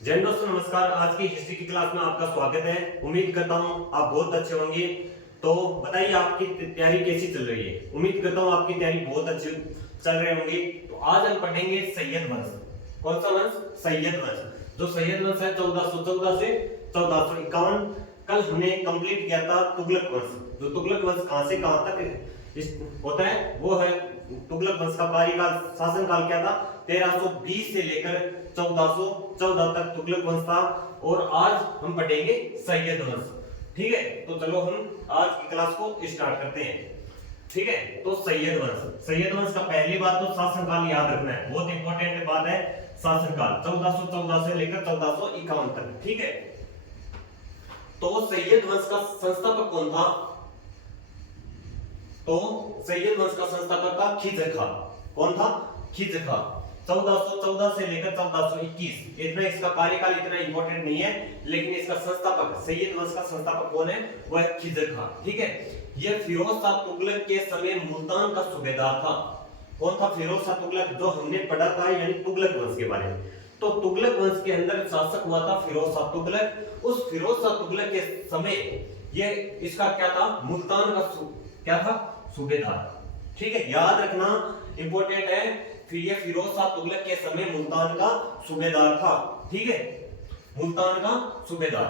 जय हिंद दोस्तों, नमस्कार। आज की हिस्ट्री की क्लास में आपका स्वागत है। उम्मीद करता हूं आप बहुत अच्छे होंगे। तो बताइए आपकी तैयारी कैसी चल रही है। उम्मीद करता हूं आपकी तैयारी बहुत अच्छी चल रही होंगी। तो आज हम पढ़ेंगे सैयद वंश। कौन सा वंश? सैयद वंश। जो सैयद वंश है 1414 से 1451। कल हमने कंप्लीट किया था तुगलक वंश। जो तुगलक वंश कहां से कहां तक होता है वो है तुगलक वंश का कार्यकाल, शासनकाल क्या था? 1320 से लेकर 1414 तक तुगलक वंश था। और आज हम पढ़ेंगे सैयद वंश। ठीक है, तो चलो हम आज की क्लास को स्टार्ट करते हैं। ठीक है, तो सैयद वंश का पहली बात तो शासनकाल याद रखना है, बहुत इंपॉर्टेंट बात है। शासनकाल 1414 से लेकर 1451 तक। ठीक है, तो सैयद वंश का संस्थापक कौन था? तो सैयद वंश का संस्थापक था खिज्र खां। कौन था? खिज्र खां। 1414 से लेकर 1421। इतना इसका कार्यकाल इतना इंपॉर्टेंट नहीं है, लेकिन इसका संस्थापक, सैयद वंश का संस्थापक कौन है? वह है खिज्र खां। ठीक है, यह फिरोज शाह तुगलक के समय मुल्तान का सूबेदार था। कौन था? फिरोज शाह तुगलक, जो हमने पढ़ा था यानी तुगलक वंश के बारे में। तो तुगलक वंश के अंदर शासक हुआ था फिरोज शाह तुगलक। उस फिरोज शाह तुगलक के समय ये इसका क्या था? मुल्तान का क्या था? सूबेदार। ठीक है, याद रखना इंपॉर्टेंट है। फिर ये फिरोज शाह तुगलक के समय मुल्तान का सूबेदार था। ठीक है, मुल्तान का सूबेदार।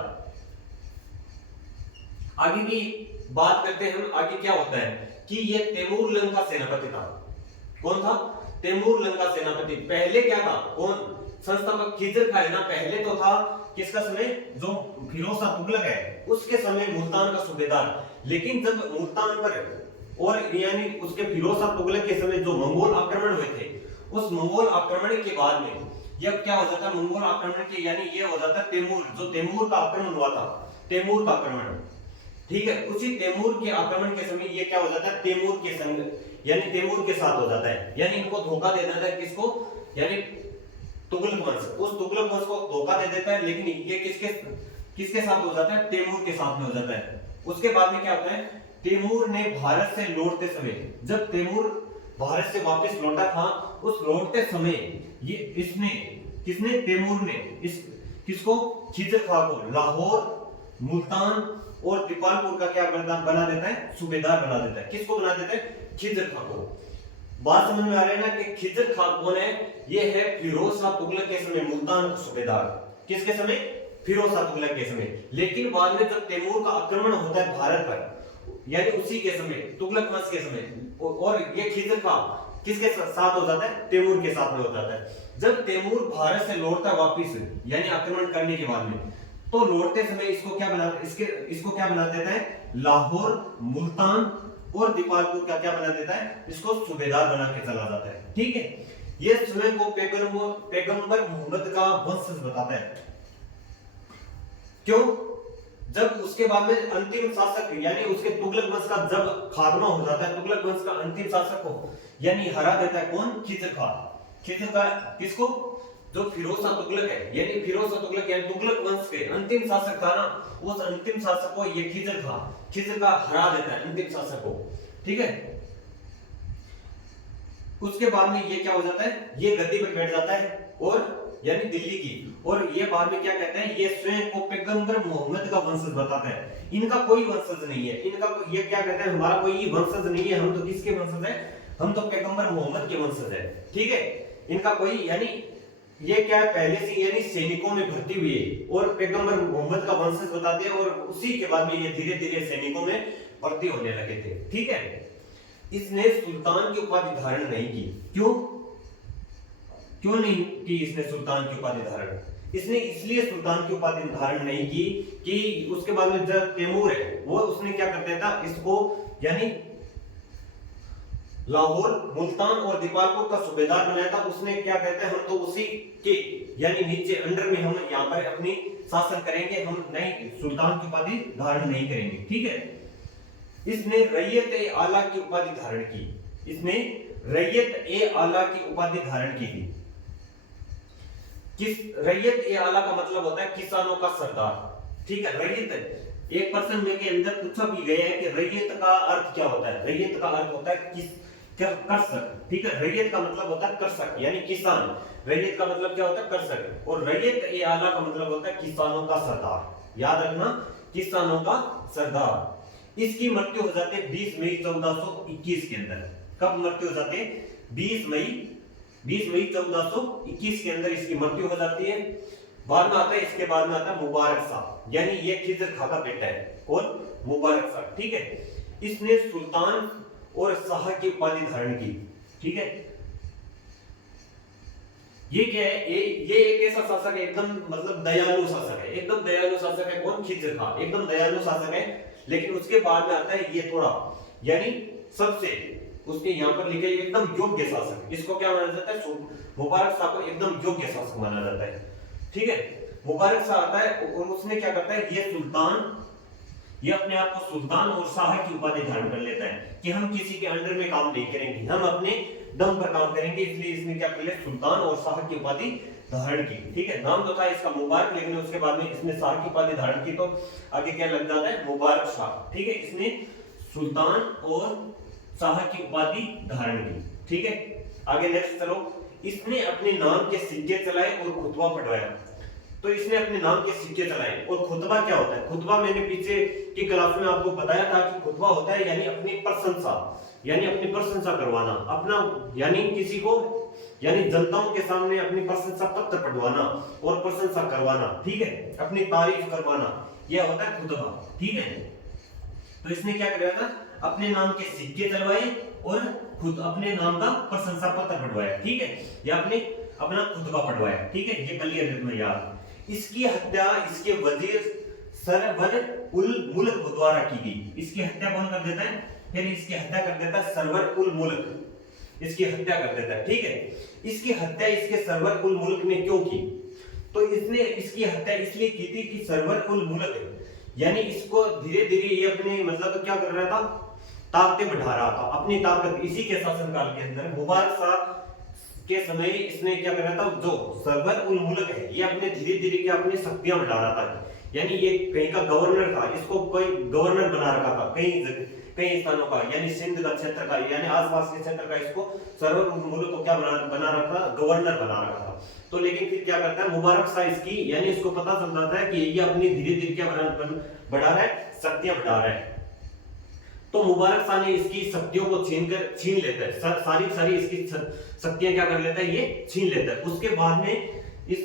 आगे की बात करते हैं हम। आगे क्या होता है कि ये तैमूर लंग का सेनापति था। कौन था? तैमूर लंग का सेनापति। पहले क्या था? कौन? संस्थापक खिज्र खां है ना, पहले तो था किसका समय? जो फिरोज शाह तुगलक है उसके समय मुल्तान का सूबेदार। लेकिन जब मुल्तान पर और यानी उसके फिरोज शाह तुगलक के समय जो मंगोल आक्रमण हुए थे, उस मंगोल आक्रमण के बाद में यह क्या हो जाता है? मंगोल आक्रमण के यानी ये हो जाता है तैमूर, जो तैमूर का आक्रमण हुआ था, तैमूर का आक्रमण। ठीक है, उसी तैमूर के आक्रमण के समय ये क्या हो जाता है? तैमूर के संग यानी तैमूर के साथ हो जाता है। यानी इनको धोखा दे देता है। किसको? यानी तुगलक वंश। उस तुगलक वंश को धोखा दे देता है, लेकिन ये किसके किसके साथ हो जाता है? तैमूर के साथ में हो जाता है। उसके बाद में क्या होता है? तैमूर ने भारत से लौटते समय, जब तैमूर भारत से वापस लौटा था, उस लौटते समय ये इसने किसने? तैमूर ने इस किसको? खिज्र खां को लाहौर, मुल्तान और दीपालपुर का क्या बना देता है? सूबेदार बना देता है। किसको बना देता है? खिज्र खां को। बात समझ में आ रही है ना कि खिज्र खां कौन है? ये है फिरोज शाह तुगलक के समय मुल्तान का सूबेदार। किसके समय? फिरोज शाह तुगलक के समय। लेकिन बाद में जब तैमूर का आक्रमण होता है भारत पर, यानी उसी के समय, तुगलक वंश के समय, और ये खिज्र खां किसके साथ हो जाता है? तैमूर के साथ में हो जाता है। जब तैमूर भारत से लौटता वापिस यानी आक्रमण करने के बाद में, तो लौटते समय इसको क्या बना इसको क्या बना देता है? लाहौर, मुल्तान और दीपालपुर का क्या बना देता है? इसको सूबेदार बना के चला जाता है। ठीक है, ये स्वयं को पैगंबर मोहम्मद का वंशज बताता है। क्यों? जब उसके बाद में अंतिम शासक यानी उसके तुगलक वंश का जब खात्मा हो जाता है, तुगलक वंश का अंतिम शासक को यानी हरा देता है। कौन? खिज्र खां। खिज्र खां किसको? जो फिरोज शाह तुगलक है, यानी फिरोज शाह तुगलक यानी तुगलक वंश के अंतिम शासक था ना, उस अंतिम शासक को ये खिज्र खां हरा देता है, अंतिम शासक को। ठीक है, उसके बाद में ये क्या हो जाता है? ये गद्दी पर बैठ जाता है, और यानी दिल्ली की। और ये बाद में क्या कहते हैं? ये स्वयं को पैगंबर मोहम्मद का वंशज बताता है। इनका कोई वंशज नहीं है। ये क्या कहते हैं? हमारा कोई वंशज नहीं है, हम तो किसके वंशज हैं? हम तो पैगंबर मोहम्मद के वंशज हैं। ठीक है, इनका कोई यानी ये क्या है? पहले से यानी सैनिकों में भर्ती हुई है और पैगंबर मोहम्मद का वंशज बताते हैं, और उसी के बाद में ये धीरे धीरे सैनिकों में भर्ती होने लगे थे। ठीक है, इसने सुल्तान की उपाधि धारण नहीं की। क्यों नहीं की इसने सुल्तान की उपाधि धारण? इसने इसलिए सुल्तान की उपाधि धारण नहीं की कि उसके बाद में जब तैमूर है वो उसने क्या कर दिया था? इसको यानी लाहौर, मुल्तान और दीपालपुर का सूबेदार बनाया था। उसने क्या कहते हैं? हम तो उसी के यानी नीचे अंडर में हम यहाँ पर अपनी शासन करेंगे, हम नहीं सुल्तान की उपाधि धारण नहीं करेंगे। ठीक है, इसने रैयत-ए-आला की उपाधि धारण की। इसने रैयत-ए-आला की उपाधि धारण की थी। रैयत-ए-आला का मतलब होता है किसानों का सरदार। ठीक है, रैयत एक पर्सन में के अंदर पूछा भी गया है कि रैयत का अर्थ क्या होता है? रैयत का अर्थ होता है क्या कर सक, ठीक है। रैयत का मतलब होता है कृषक यानी किसान, रैयत का मतलब क्या होता है कृषक, और रैयत ए आला का मतलब होता है किसानों का सरदार। याद रखना, किसानों का सरदार। इसकी मृत्यु हो जाती है 20 मई 1421 के अंदर। कब मृत्यु हो जाती है? 20 मई 1421 के अंदर इसकी मृत्यु हो जाती है। बाद में आता है, इसके बाद में आता है मुबारक शाह, यानी ये खिजर खां का बेटा है। कौन? मुबारक शाह, ठीक है। इसने सुल्तान और शाह की उपाधि धारण की, ठीक है। ये क्या है? ये एक ऐसा शासक है, एकदम मतलब दयालु शासक है, एकदम दयालु शासक है। कौन? खिजर खां, एकदम दयालु शासक है। लेकिन उसके बाद में आता है ये थोड़ा, यानी सबसे उसके यहाँ पर लिखे एकदम योग्य शासक। इसको क्या माना जाता है? मुबारक शाह को एकदम योग्य शासक माना जाता है, ठीक है। मुबारक शाह आता है और उसने क्या करता है, ये सुल्तान, ये अपने आप को सुल्तान और शाह की उपाधि धारण कर लेता है कि हम किसी के अंडर में काम नहीं करेंगे, हम अपने दम पर काम करेंगे। इसलिए इसने क्या कर लिया? सुल्तान और शाह की उपाधि धारण की, ठीक है। नाम तो था इसका मुबारक, लेकिन उसके बाद में इसने शाह की उपाधि धारण की, तो आगे क्या लग जाता है? मुबारक शाह, ठीक है। इसने सुल्तान और शाह की उपाधि धारण की, ठीक है। आगे नेक्स्ट चलो। इसने अपने नाम के सिक्के चलाए और खुतबा पढ़वाया। तो इसने अपने नाम के सिक्के चलाए। और खुतबा क्या होता है? खुतबा मैंने पीछे की क्लास में आपको बताया था कि खुतबा होता है यानी अपनी प्रशंसा, यानी अपनी प्रशंसा करवाना, अपना यानी किसी को, यानी जनताओं के सामने अपनी प्रशंसा पत्र पढ़वाना और प्रशंसा करवाना, ठीक है, अपनी तारीफ करवाना, यह होता है खुतबा, ठीक है। तो इसने क्या किया था? अपने नाम के सिक्के चलवाए और खुद अपने नाम का प्रशंसा पत्र पढ़वाया, ठीक है, या अपने अपना खुतबा पढ़वाया, ठीक है। ये क्लियर रखना याद। इसकी हत्या इसके वजीर सरवर उल मुल्क द्वारा की गई। इसकी हत्या कौन कर देता है? फिर इसकी हत्या कर देता है सरवर उल मुल्क, इसकी हत्या कर देता है, ठीक है। इसकी हत्या इसके सरवर उल मुल्क ने क्यों की? तो इसने इसकी हत्या इसलिए की थी कि सरवर उल मुल्क यानी इसको धीरे धीरे ये अपने मतलब क्या कर रहा था? ताकतें बढ़ा रहा था, अपनी ताकत। इसी के शासनकाल के अंदर मुबारक शाह के समय इसने क्या कर रहा था? जो सरवर उल मुल्क है, ये अपने धीरे धीरे क्या अपनी शक्तियां बढ़ा रहा था, यानी ये कहीं का गवर्नर था, इसको कोई गवर्नर बना रखा था कई स्थानों का, यानी सिंध का क्षेत्र का, यानी आसपास के क्षेत्र का, इसको सरवर उल मुल्क को क्या बना रखा था? गवर्नर बना रखा था। तो लेकिन फिर क्या करता है मुबारक शाह इसकी, यानी इसको पता चल जाता है कि ये अपनी धीरे धीरे क्या बढ़ा रहा है? शक्तियां बढ़ा रहा है। तो मुबारक शाह ने इसकी शक्तियों को छीन लेता है, सारी इसकी शक्तियां क्या कर लेता है? ये छीन लेता है। उसके बाद में इस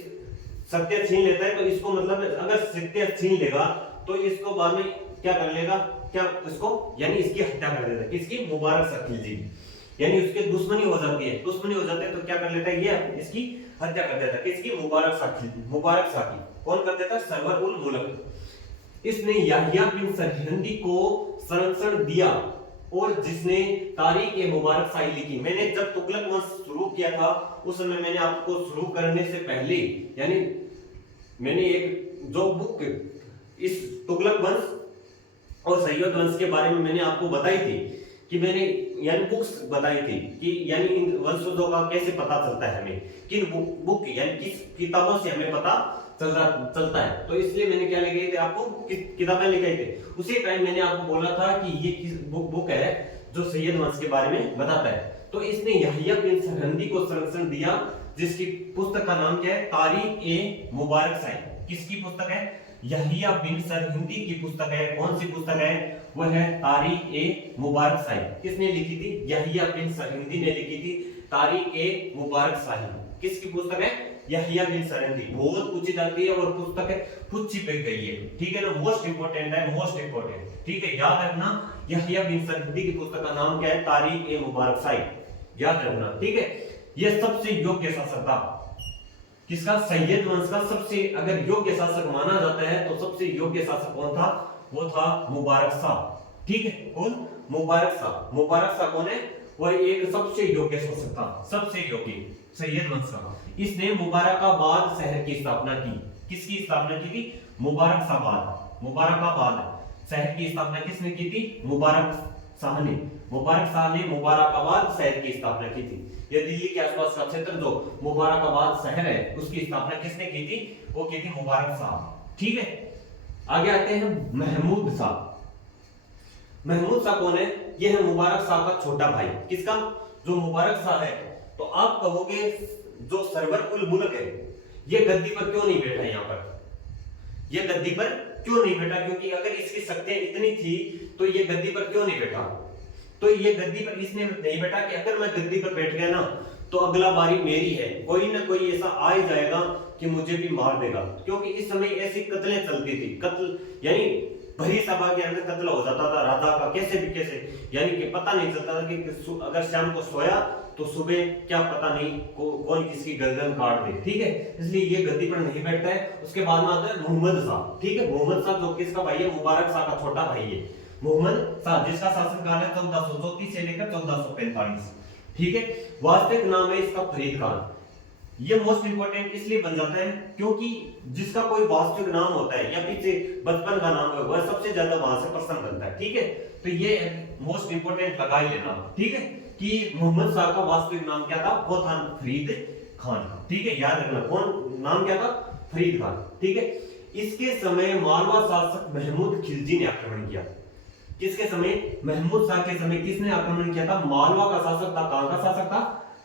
शक्तियां छीन लेता है, तो इसको मतलब अगर शक्तियां छीन लेगा तो इसको बाद में क्या कर लेगा? क्या इसको यानी इसकी हत्या कर देता है। किसकी? मुबारक शाह खिलजी, यानी उसके दुश्मनी हो जाती है, दुश्मनी हो जाती है तो क्या कर लेता है? ये इसकी हत्या कर देता है। किसकी? मुबारक शाह की। कौन कर देता है? सरवर उल मुल्क। इसने याहिया बिन सरहिंदी को संरक्षण दिया और जिसने तारीख ए मुबारक शाही लिखी। मैंने जब तुगलक वंश शुरू किया था उस समय मैंने आपको शुरू करने से पहले, यानी मैंने एक जो बुक इस तुगलक वंश और सैयद वंश के बारे में मैंने आपको बताई थी कि मैंने यानी बुक्स बताई थी कि यानी इन वंशजों का कैसे पता चलता है, हमें किन बुक यानी किस किताबों से हमें पता चलता है। तो इसलिए मैंने क्या लिखे थे आपको? किताबें लिखाई थे। उसी टाइम मैंने आपको बोला था कि ये किस बुक है जो सैयद वंश के बारे में बताता है। तो इसने याहिया बिन सरहिंदी को संरक्षण दिया, जिसकी पुस्तक का नाम क्या है? तारीख ए मुबारक शाही। किसकी पुस्तक है? याहिया बिन सरहिंदी की पुस्तक है। कौन सी पुस्तक है? वह है तारीख ए मुबारक शाही। किसने लिखी थी? याहिया बिन सरहिंदी ने लिखी थी तारीख ए मुबारक शाही। किसकी पुस्तक है? याहिया बिन सरहिंदी। बहुत पूछी जाती है और पुस्तक है खुद छिपक गई है, ठीक है ना, मोस्ट इंपोर्टेंट है, मोस्ट इंपोर्टेंट, ठीक है, याद रखना। याहिया बिन सरहिंदी की पुस्तक का नाम क्या है? तारीख ए मुबारक शाही, याद रखना, ठीक है। यह सबसे योग्य शासक था। किसका? सैयद वंश का सबसे अगर योग्य शासक माना जाता है तो सबसे योग्य शासक कौन था? वो था मुबारक शाह, ठीक है। कौन? मुबारक शाह। मुबारक शाह कौन है? वह एक सबसे योग्य शासक था, सबसे योग्य सैयद वंश का। इसने मुबारकाबाद शहर की स्थापना की। किसकी स्थापना की थी? मुबारकाबाद शहर की स्थापना किसने की थी? मुबारक शाह ने। मुबारक शाह ने मुबारकाबाद शहर की स्थापना की थी। ये दिल्ली के आसपास का क्षेत्र जो मुबारकाबाद शहर है उसकी स्थापना किसने की थी? वो की थी मुबारक शाह, ठीक है। आगे आते हैं महमूद शाह। महमूद शाह कौन है? यह है मुबारक शाह का छोटा भाई। किसका? जो मुबारक शाह है, तो आप कहोगे जो सरवर उल मुल्क है ये गद्दी पर क्यों नहीं बैठा यहाँ पर, ये गद्दी पर क्यों नहीं बैठा, क्योंकि अगर इसकी शक्तियां इतनी थी तो ये गद्दी पर क्यों नहीं बैठा। तो ये गद्दी पर इसने नहीं बैठा कि अगर मैं गद्दी पर बैठ गया ना तो अगला बारी मेरी है, कोई ना कोई ऐसा आ ही जाएगा कि मुझे भी मार देगा, क्योंकि इस समय ऐसी कत्लें चलती थी, कत्ल यानी भरी सभा के अंदर कत्ल हो जाता था राजा का कैसे भी कैसे, यानी कि पता नहीं चलता था कि अगर शाम को सोया तो सुबह क्या पता नहीं कौन किसकी गर्दन काट दे, ठीक है। इसलिए ये गद्दी पर नहीं बैठता है। उसके बाद में आता है मोहम्मद शाह, ठीक है। मोहम्मद शाह जो किसका भाई है, मुबारक शाह का छोटा भाई है मोहम्मद शाह, जिसका शासनकाल है 1434 से लेकर 1445, ठीक है। वास्तविक नाम है इसका फरीद खान। ये मोस्ट इंपोर्टेंट इसलिए बन जाता है क्योंकि जिसका कोई वास्तविक नाम होता है या पीछे बचपन का नाम है वह सबसे ज्यादा वहां से प्रश्न बनता है, ठीक है। तो ये मोस्ट इंपोर्टेंट लगा ही लेना, ठीक है, कि मोहम्मद शाह का वास्तविक नाम क्या था, वो था फरीद खान, ठीक है। याद रखना कौन नाम क्या था, फरीद खान, ठीक है। इसके समय मालवा शासक महमूद खिलजी ने आक्रमण किया। किसके समय, महमूद शाह के समय किसने आक्रमण किया था, मालवा का शासक था। कहां का शासक था,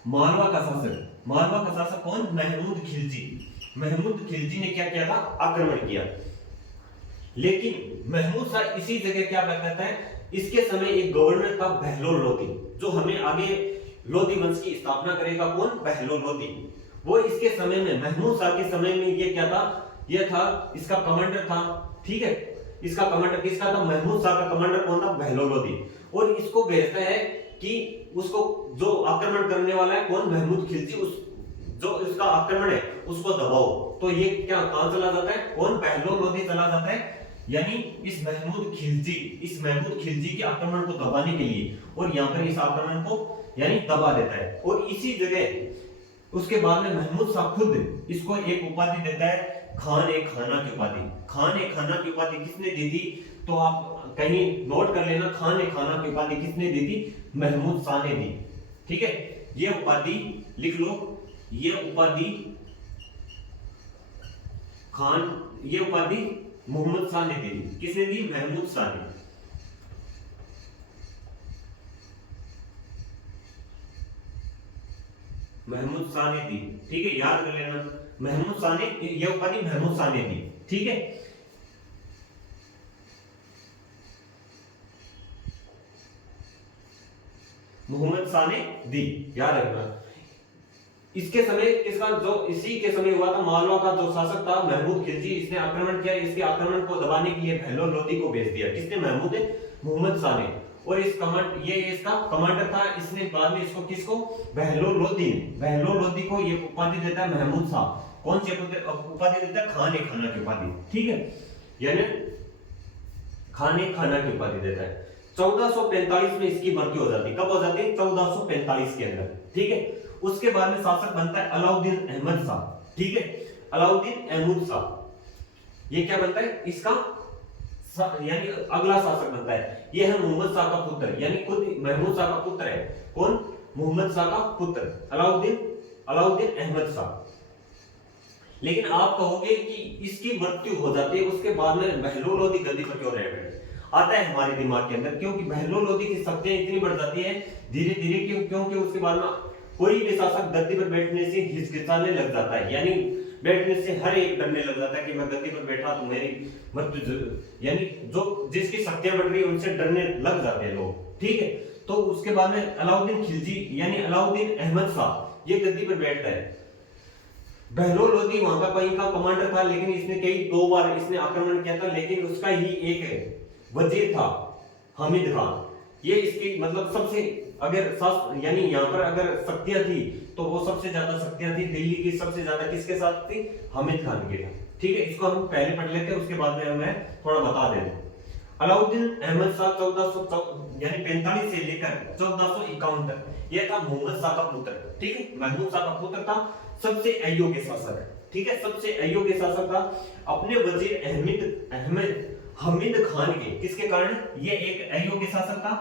मालवा का शासक। मालवा का शासक कौन, महमूद खिलजी। महमूद खिलजी ने क्या किया था, आक्रमण किया। लेकिन महमूद शाह इसी जगह क्या करता है, इसके समय एक गवर्नर था बहलोल लोदी, जो हमें आगे लोदी वंश की स्थापना करेगा। कौन, बहलोल लोदी। वो इसके समय में, महमूद शाह के समय में ये क्या था, ये था इसका कमांडर था, ठीक है। इसका कमांडर किसका था, महमूद शाह का कमांडर कौन था, बहलोल लोदी। और इसको भेजता है कि उसको जो आक्रमण करने वाला है कौन, महमूद खिलजी, उस जो इसका आक्रमण है उसको दबाओ। तो ये क्या कहां चला जाता है, कौन, बहलोल लोदी चला जाता है, यानी इस महमूद खिलजी के आक्रमण को दबाने के लिए, और यहाँ पर इस आक्रमण को यानी दबा देता है। और इसी जगह उसके बाद में महमूद शाह खुद इसको एक उपाधि देता है, खान ए खाना की उपाधि। खान ए खाना की उपाधि किसने दी थी, तो आप कहीं नोट कर लेना, खान ए खाना की उपाधि किसने दी थी, महमूद शाह ने दी, ठीक है। ये उपाधि लिख लो, ये उपाधि खान, ये उपाधि मोहम्मद शाह ने दी। किसने दी, महमूद शाह ने। महमूद शाह ने दी, ठीक है, याद कर लेना, महमूद शाह ने ये उपाधि महमूद शाह ने दी, ठीक है। मोहम्मद शाह ने दी, याद रखना। इसके समय किसका, जो इसी के समय हुआ था, मालवा का जो शासक था महमूद खिलजी, इसने आक्रमण किया। इसके आक्रमण को दबाने के लिए बहलोल लोदी को भेज दिया। किसने, महमूद मोहम्मद शाह ने। और इस कमांड, ये इसका कमांडर था। इसने बाद में इसको किसको, बहलोल लोदी को ये उपाधि देता है महमूद शाह। कौन सी उपाधि देता है, खान ए खाना की उपाधि, ठीक है, यानी खान ए खाना की उपाधि देता है। 1445 में इसकी मृत्यु हो जाती है। कब हो जाती है, 1445 के अंदर, ठीक है। उसके बाद में शासक बनता है अलाउद्दीन अहमद शाह, ठीक है, अलाउद्दीन अहमद शाह। ये क्या बनता है, इसका यानी अगला शासक बनता है। ये है मोहम्मद शाह का पुत्र, यानी खुद महमूद शाह का पुत्र है। कौन, मोहम्मद शाह का पुत्र अलाउद्दीन अहमद शाह। लेकिन आप कहोगे कि इसकी मृत्यु हो जाती है, उसके बाद में बहलोल लोदी गद्दी पर क्यों रह गए, आता है हमारे दिमाग के अंदर, क्योंकि बहलोल लोदी की शक्तियां इतनी बढ़ जाती है धीरे धीरे, क्योंकि उसके बाद में कोई भी शासक गद्दी पर बैठने से हिचकिचाने लग जाता है, यानी बैठने से हर एक डरने लग जाता है कि मैं गद्दी पर बैठा तो मेरी मृत्यु, यानी जो जिसकी शक्तियां बढ़ रही है उनसे डरने लग जाते हैं लोग, ठीक है। तो उसके बाद में अलाउद्दीन खिलजी यानी अलाउद्दीन अहमद शाह ये गद्दी पर बैठता है। बहलोल लोदी वहां का कहीं का कमांडर था, लेकिन इसने कई 2 बार इसने आक्रमण किया था, लेकिन उसका ही एक वजीर था हामिद खान। ये इसकी मतलब सबसे, अगर यानी यहाँ पर अगर शक्तियां थी तो वो सबसे ज्यादा शक्तियां थी दिल्ली की, सबसे ज्यादा किसके साथ थी, हामिद खान के, ठीक है। इसको हम पहले पढ़ लेते हैं, उसके बाद में मैं थोड़ा बता देता। अलाउद्दीन अहमद शाह 1445 से लेकर 1451 तक ये था मोहम्मद शाह का पुत्र, ठीक है, महमूद शाह का पुत्र था, सबसे अयोग्य शासक, ठीक है, सबसे अयोग्य शासक था। अपने वजीर हामिद खान के किसके कारण, ये एक अयोग्य शासक था,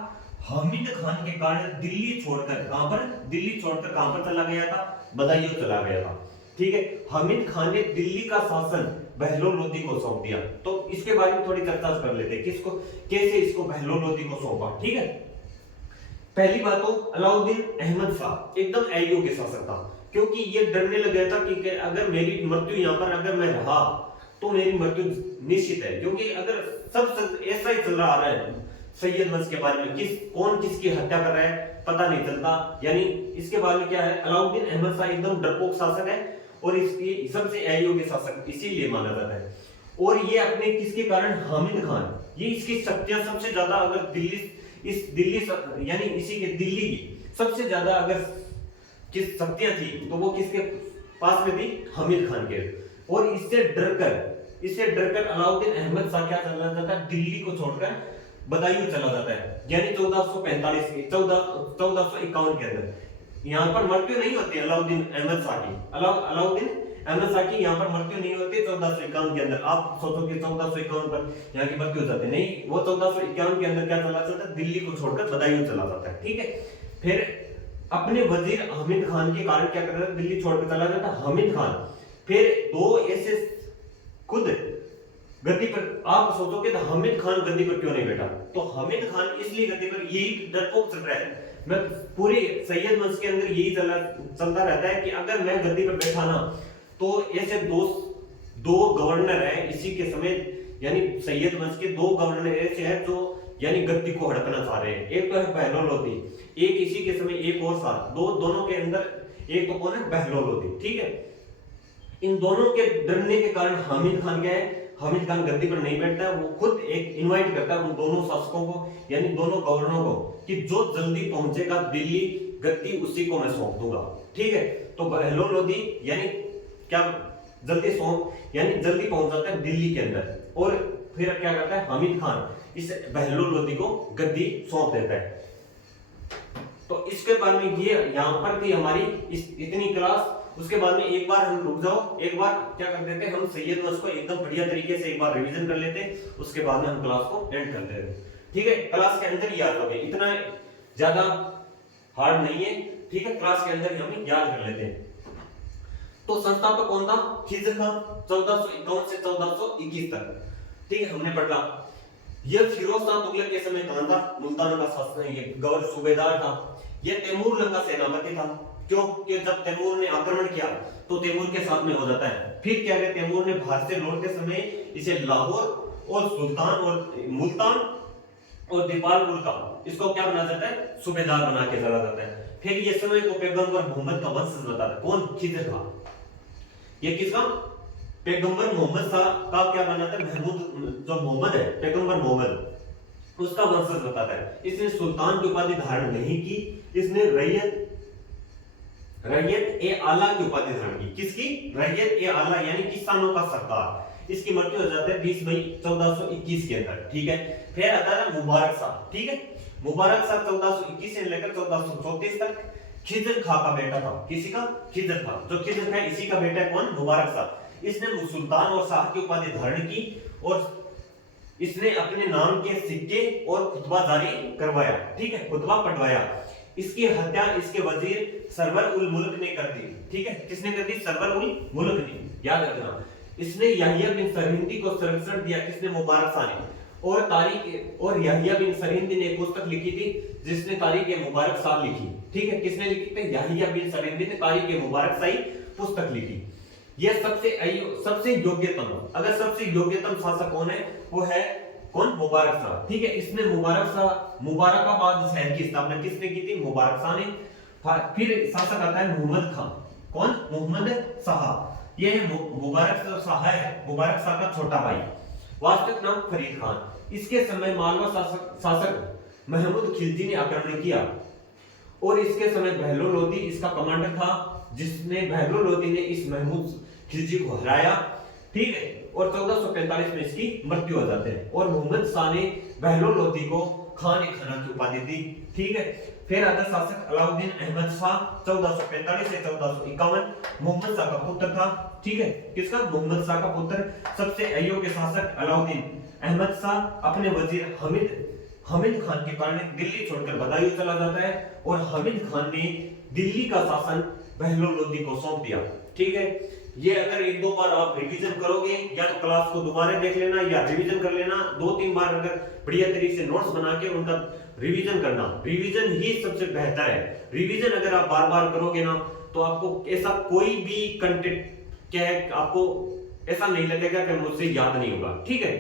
हामिद खान के कारण दिल्ली छोड़कर कहां पर, दिल्ली छोड़कर कहां पर चला गया था, बदायूं चला गया था, ठीक है। हामिद खान ने दिल्ली का शासन बहलोल लोदी को सौंप दिया। तो इसके बारे में थोड़ी चर्चा कर लेते हैं, किसको, कैसे इसको बहलोल लोदी को सौंपा, ठीक है। पहली बात तो अलाउद्दीन अहमद शाह एकदम अयोग्य शासक था, क्योंकि ये डरने लग गया था कि अगर मेरी मृत्यु यहाँ पर अगर मैं रहा तो मेरी मृत्यु निश्चित है, क्योंकि अगर सब ऐसा ही चल रहा है सैयद वंश के बारे में, कौन किसकी हत्या कर रहा है पता नहीं चलता। यानी इसके बारे में क्या है, अलाउद्दीन अहमद शाह एकदम डरपोक शासक है और इसकी सबसे अयोग्य शासक इसीलिए माना जाता है। और ये अपने किसके कारण, हामिद खान, ये इसकी शक्तियां सबसे ज्यादा अगर दिल्ली यानी इसी के दिल्ली की सबसे ज्यादा अगर किस शक्तियां थी तो वो किसके पास में थी, हामिद खान के। और इससे डरकर अलाउद्दीन अहमद शाह क्या चला जाता है, दिल्ली को छोड़कर बदायूं चला जाता है, यानी 1451 के अंदर। यहाँ पर मृत्यु नहीं होती अलाउद्दीन अहमद शाह की, अलाउद्दीन अहमद शाह की यहाँ पर मृत्यु नहीं होती 1451 के अंदर। आप सोचो कि 1451 पर यहाँ की मृत्यु हो जाती नहीं, वो 1451 के अंदर क्या चला जाता है, दिल्ली को छोड़कर बदायूं चला जाता है। ठीक है, फिर अपने वजीर हामिद खान के कारण क्या करता है, दिल्ली छोड़कर चला जाता है हामिद खान। फिर दो ऐसे खुद गद्दी पर, आप सोचोगे तो हामिद खान गद्दी पर क्यों नहीं बैठा, तो हामिद खान इसलिए गद्दी पर, यही डरपोक चल रहा है, मैं पूरे सैयद वंश के अंदर यही चलता रहता है कि अगर मैं गद्दी पर बैठा ना तो ऐसे दो गवर्नर हैं इसी के समय, यानी सैयद वंश के दो गवर्नर ऐसे हैं जो यानी गद्दी को हड़पना चाह रहे हैं। एक तो है बहलोल लोधी, एक इसी के समय एक और साथ, दोनों के अंदर एक तो कौन है, बहलोल लोधी। ठीक है, इन दोनों के डरने के कारण हामिद खान क्या है, हामिद खान गद्दी पर नहीं बैठता है, वो खुद एक इनवाइट करता है उन दोनों शासकों को, यानी दोनों गवर्नरों को, कि जो जल्दी पहुंचेगा दिल्ली गद्दी उसी को मैं सौंप दूंगा। ठीक है, तो बहलोल लोधी यानी क्या जल्दी पहुंच जाता है दिल्ली के अंदर, और फिर क्या करता है, हामिद खान इस बहलोल लोधी को गद्दी सौंप देता है। तो इसके बाद में ये यहाँ पर थी हमारी इतनी क्लास। उसके बाद में एक बार हम रुक जाओ, एक बार क्या कर देते हम सैयद वंश को एकदम बढ़िया तरीके से एक बार रिवीजन कर लेते, उसके बाद में हम क्लास को एंड कर देते। ठीक है, क्लास के अंदर याद रखोगे, इतना ज्यादा हार्ड नहीं है। ठीक है, क्लास के अंदर ही हम याद कर लेते हैं। तो संस्थापक कौन था, खिज़र खान, 1451 से 1421 तक। ठीक है, हमने पढ़ा यह फिरोज शाह तुगलक के समय कहां था, मुल्तान का शासक, ये गवर्नर सूबेदार था। यह तैमूर लंका सेनापति था, क्यों कि जब तैमूर ने आक्रमण किया तो तैमूर के साथ में हो जाता है। फिर क्या है, तैमूर ने भारत से लौटते समय इसे लाहौर और सुल्तान और मुल्तान और दीपालपुर का इसको क्या बना जाता है, सूबेदार बना के चला जाता है। फिर ये समय को पैगंबर मोहम्मद का वंशज बताता है, कौन, खिज़र खान। ये किसका, पैगंबर मोहम्मद का क्या बनाता है, महमूद, जो मोहम्मद है पैगंबर मोहम्मद उसका वंशज बताता है। इसने सुल्तान की उपाधि धारण नहीं की, इसने रैयत ए आला की उपाधि धारण की। किसकी, रैयत ए आला यानी किसानों का सरदार। इसकी मृत्यु हो जाती है 20 मई 1421 के अंदर। ठीक है, फिर आता है मुबारक शाह। ठीक है, मुबारक शाह 1421 से लेकर 1434 तक खिज़र खां का बेटा था। किसी का, खिज़र खां। जो खिज़र खां इसी का बेटा है कौन, मुबारक शाह। इसने सुल्तान और शाह की उपाधि धारण की और इसने अपने नाम के सिक्के और खुतबा जारी करवाया। ठीक है, खुतबा पढ़वाया। इसकी हत्या इसके वजीर सरवर उल मुल्क ने कर दी। ठीक है, किसने कर दी, सरवर उल मुल्क ने, याद रखना। इसने याहिया बिन सरहिंदी को संरक्षण दिया, किसने, मुबारक शाह ने। और याहिया बिन सरहिंदी ने एक पुस्तक लिखी थी जिसने तारीख मुबारक शाह लिखी। ठीक है, किसने लिखी थी, याहिया बिन सरहिंदी ने तारीख मुबारक शाही पुस्तक लिखी। यह सबसे योग्यतम, अगर सबसे योग्यतम शासक कौन है, वो है कौन, मुबारक शाह। ठीक है, इसने मुबारकाबाद शहर की स्थापना किसने की थी, मुबारक शाह ने। फिर शासक आता है मुहम्मद खान, कौन, मुहम्मद शाह। ये मुबारक शाह है, मुबारक शाह का छोटा भाई। वास्तविक नाम फरीद खान। इसके समय मालवा शासक महमूद खिलजी ने आक्रमण किया और इसके समय बहलोल लोधी इसका कमांडर था, जिसने बहलोल लोधी ने इस महमूद खिलजी को हराया। ठीक है, और 1445 में इसकी मृत्यु हो जाती है और मोहम्मद शाह ने बहलोल लोधी को खान ए खाना की उपाधि दी। ठीक है, फिर आता शासक अलाउद्दीन अहमद शाह 1445 से 1451, मोहम्मद शाह का पुत्र था। ठीक है, किसका, मोहम्मद शाह का पुत्र। सबसे अयोग्य शासक अलाउद्दीन अहमद शाह अपने वजीर हामिद खान के कारण दिल्ली छोड़कर बदायूं चला जाता है और हामिद खान ने दिल्ली का शासन बहलोल लोधी को सौंप दिया। ठीक है, ये अगर एक दो बार आप रिवीजन करोगे या तो क्लास को दोबारा देख लेना या रिवीजन कर लेना, 2-3 बार अगर बढ़िया तरीके से नोट्स बना के उनका रिवीजन करना, रिवीजन ही सबसे बेहतर है। रिवीजन अगर आप बार बार करोगे ना तो आपको ऐसा कोई भी कंटेंट क्या है, आपको ऐसा नहीं लगेगा कि मुझसे याद नहीं होगा, ठीक है।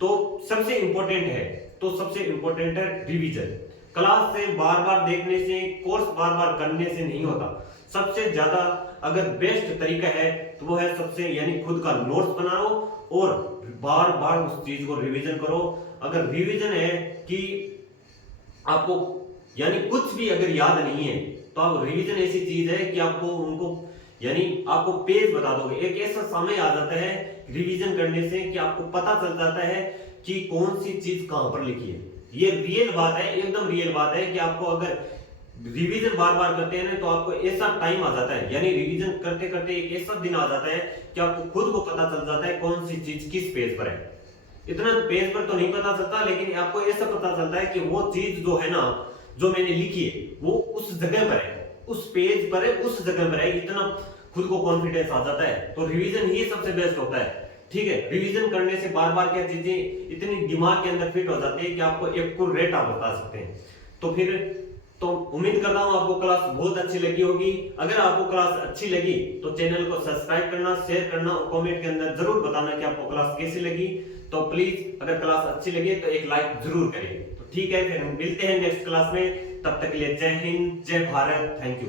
तो सबसे इंपॉर्टेंट है, तो सबसे इंपॉर्टेंट है रिवीजन। क्लास से बार बार देखने से, कोर्स बार बार करने से नहीं होता। सबसे ज्यादा अगर बेस्ट तरीका है तो वो है सबसे, यानी खुद का नोट्स बनाओ और बार बार उस चीज को रिवीजन करो। अगर रिवीजन है कि आपको यानी कुछ भी अगर याद नहीं है तो आप, रिवीजन ऐसी चीज है कि आपको उनको यानी आपको पेज बता दोगे। एक ऐसा समय आ जाता है रिवीजन करने से कि आपको पता चल जाता है कि कौन सी चीज कहां पर लिखी है। ये रियल बात है, एकदम रियल बात है कि आपको अगर रिवीजन बार बार करते हैं ना तो आपको ऐसा टाइम आ जाता है, यानी रिवीजन करते करते एक ऐसा दिन आ जाता है कि आपको खुद को पता चल जाता है कौन सी चीज किस पेज पर है। इतना पेज पर तो नहीं पता चलता, लेकिन आपको ऐसा पता चलता है कि वो चीज जो है ना, जो मैंने लिखी है वो उस जगह पर है, उस पेज पर है, उस जगह पर है। इतना खुद को कॉन्फिडेंस आ जाता है। तो रिवीजन ही सबसे बेस्ट होता है, ठीक है। रिवीजन करने से बार बार क्या चीजें इतनी दिमाग के अंदर फिट हो जाती है कि आपको एक्यूरेट आप बता सकते हैं। तो फिर तो उम्मीद करता हूं आपको क्लास बहुत अच्छी लगी होगी। अगर आपको क्लास अच्छी लगी तो चैनल को सब्सक्राइब करना, शेयर करना और कमेंट के अंदर जरूर बताना कि आपको क्लास कैसी लगी। तो प्लीज अगर क्लास अच्छी लगी तो एक लाइक जरूर करें। तो ठीक है, फिर हम मिलते हैं नेक्स्ट क्लास में। तब तक के लिए जय हिंद, जय भारत, थैंक यू।